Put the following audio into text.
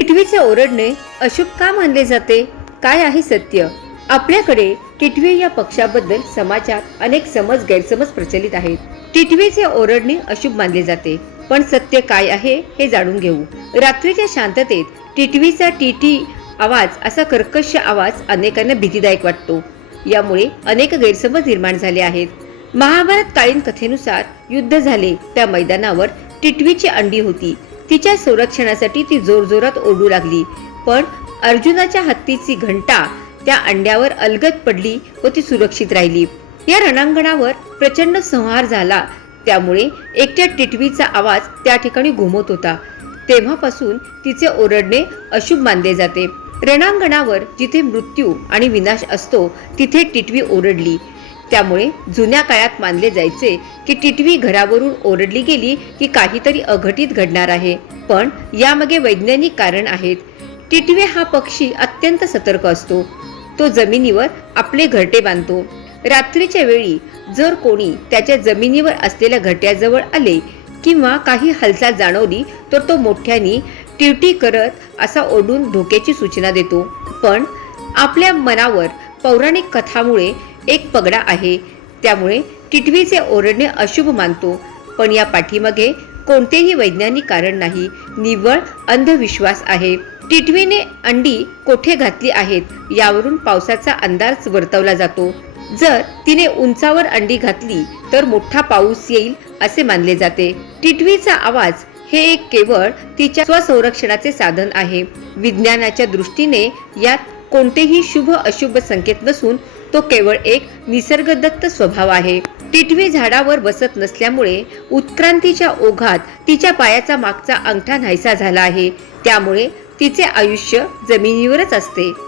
टिटवीचे ओरडणे अशुभ का मानले जाते? काय आहे सत्य? आपल्याकडे टिटवी या पक्षाबद्दल समाजात अनेक गैरसमज प्रचलित आहेत. टिटवीचे ओरडणे अशुभ मानले जाते, पण सत्य काय आहे हे जाणून घेऊ. रात्रीच्या शांततेत टिटवीचा टीटी आवाज, असा कर्कश आवाज अनेकांना भीतीदायक वाटतो. यामुळे अनेक गैरसमज निर्माण झाले आहेत. महाभारत कालीन कथेनुसार युद्ध झाले त्या मैदानावर टिटवीची अंडी होती. तिच्या संरक्षणासाठी ती जोरजोरात ओरडू लागली, पण अर्जुनाच्या हत्तीची घंटा त्या अंड्यावर अलगद पडली व ती सुरक्षित राहिली. या रणांगणावर प्रचंड संहार झाला, त्यामुळे एकट्या टिटवीचा आवाज त्या ठिकाणी घुमत होता. तेव्हापासून तिचे ओरडणे अशुभ मानले जाते. रणांगणावर जिथे मृत्यू आणि विनाश असतो तिथे टिटवी ओरडली. त्यामुळे जुन्या काळात मानले जायचे की टिटवी घरावरून ओरडली गेली की काहीतरी अघटित घडणार आहे. पण यामागे वैज्ञानिक कारण आहेत. टिटवी हा पक्षी अत्यंत सतर्क असतो. तो जमिनीवर आपले घरटे बांधतो. रात्रीच्या वेळी जर कोणी त्याच्या जमिनीवर असलेल्या घरट्याजवळ आले किंवा काही हालचाल जाणवली तर तो मोठ्याने टिवटी करत असा ओरडून धोक्याची सूचना देतो. पण आपल्या मनावर पौराणिक कथामुळे एक पगडा आहे, त्यामुळे टिटवीचे ओरडणे अशुभ मानतो. पण या पाठीमागे कोणतेही वैज्ञानिक कारण नाही, निव्वळ अंधविश्वास आहे. टिटवीने अंडी कोठे घातली आहेत यावरून पावसाचा अंदाज वर्तवला जातो. जर तिने उंचावर अंडी घातली तर मोठा पाऊस येईल असे मानले जाते. टिटवीचा आवाज हे एक केवळ तिच्या स्वसंरक्षणाचे साधन आहे. विज्ञानाच्या दृष्टीने यात कोणतेही शुभ अशुभ संकेत नसून तो केवळ एक निसर्गदत्त स्वभाव आहे. टिटवी झाडावर बसत नसल्यामुळे उत्क्रांतीच्या ओघात तिच्या पायाचा मागचा अंगठा नाहीसा झाला आहे. त्यामुळे तिचे आयुष्य जमिनीवरच असते.